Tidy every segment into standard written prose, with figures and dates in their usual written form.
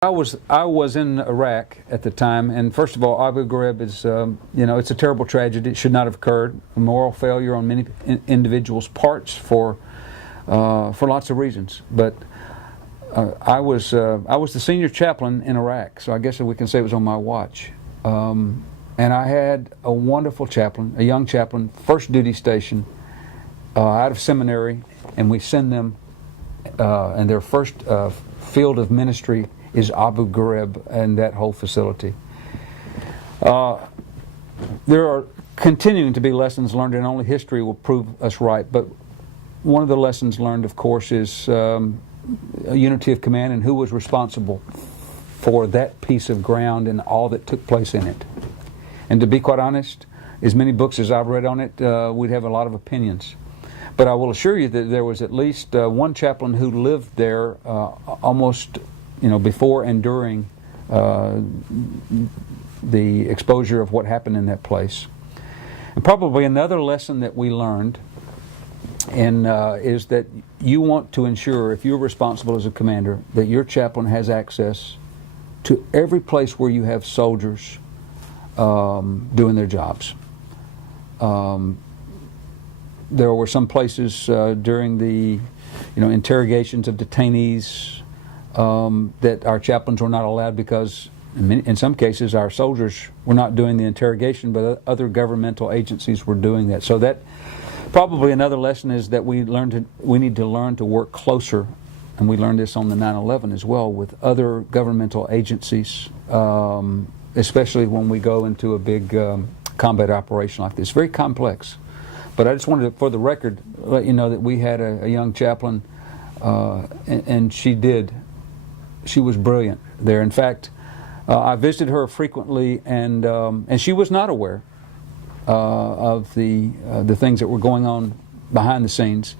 I was in Iraq at the time, and first of all, Abu Ghraib is it's a terrible tragedy. It should not have occurred. A moral failure on many individuals' parts for lots of reasons. But I was the senior chaplain in Iraq, so I guess we can say it was on my watch. And I had a wonderful chaplain, a young chaplain, first duty station out of seminary, and we send them, and their first field of ministry is Abu Ghraib and that whole facility. There are continuing to be lessons learned, and only history will prove us right. But one of the lessons learned, of course, is a unity of command and who was responsible for that piece of ground and all that took place in it. And to be quite honest, as many books as I've read on it, we'd have a lot of opinions. But I will assure you that there was at least one chaplain who lived there almost before and during the exposure of what happened in that place. And probably another lesson that we learned is that you want to ensure, if you're responsible as a commander, that your chaplain has access to every place where you have soldiers doing their jobs. There were some places during the interrogations of detainees that our chaplains were not allowed because in some cases our soldiers were not doing the interrogation, but other governmental agencies were doing that. So that probably another lesson is that we need to learn to work closer, and we learned this on the 9/11 as well, with other governmental agencies, especially when we go into a big combat operation like this. Very complex. But I just wanted to, for the record, let you know that we had a young chaplain, and she was brilliant there. In fact, I visited her frequently, and she was not aware of the things that were going on behind the scenes.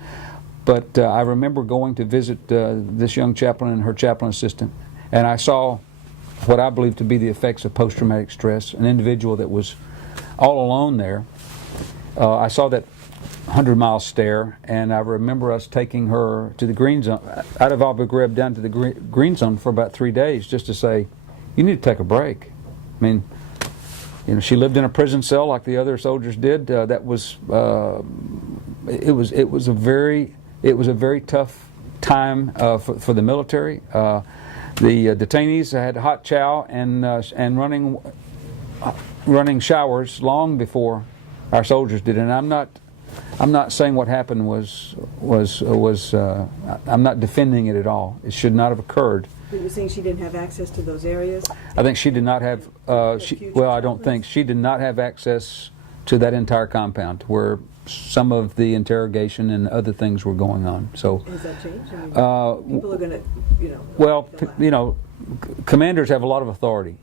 But I remember going to visit this young chaplain and her chaplain assistant, and I saw what I believe to be the effects of post-traumatic stress. An individual that was all alone there. I saw that 100-mile stare, and I remember us taking her to the green zone, out of Abu Ghraib down to the green zone for about 3 days, just to say, you need to take a break. I mean, she lived in a prison cell like the other soldiers did. That was it was a very tough time for the military. The detainees had hot chow and running showers long before our soldiers did, and I'm not saying what happened was I'm not defending it at all. It should not have occurred. But you're saying she didn't have access to those areas? I think she did not have. I don't think she did not have access to that entire compound where some of the interrogation and other things were going on. So has that changed? I mean, people are going to, commanders have a lot of authority.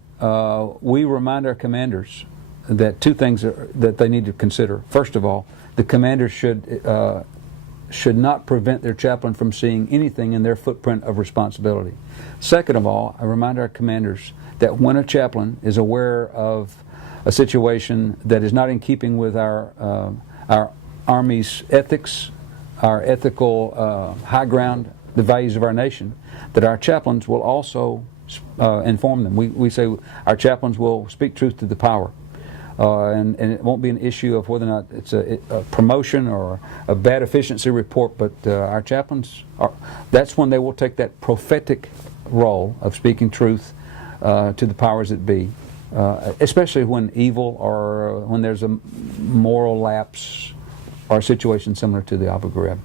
We remind our commanders that two things that they need to consider. First of all, the commander should not prevent their chaplain from seeing anything in their footprint of responsibility. Second of all, I remind our commanders that when a chaplain is aware of a situation that is not in keeping with our Army's ethics, our ethical high ground, the values of our nation, that our chaplains will also inform them. We say our chaplains will speak truth to the power. And it won't be an issue of whether or not it's a promotion or a bad efficiency report, but our chaplains, that's when they will take that prophetic role of speaking truth to the powers that be, especially when evil or when there's a moral lapse or a situation similar to the Abu Ghraib.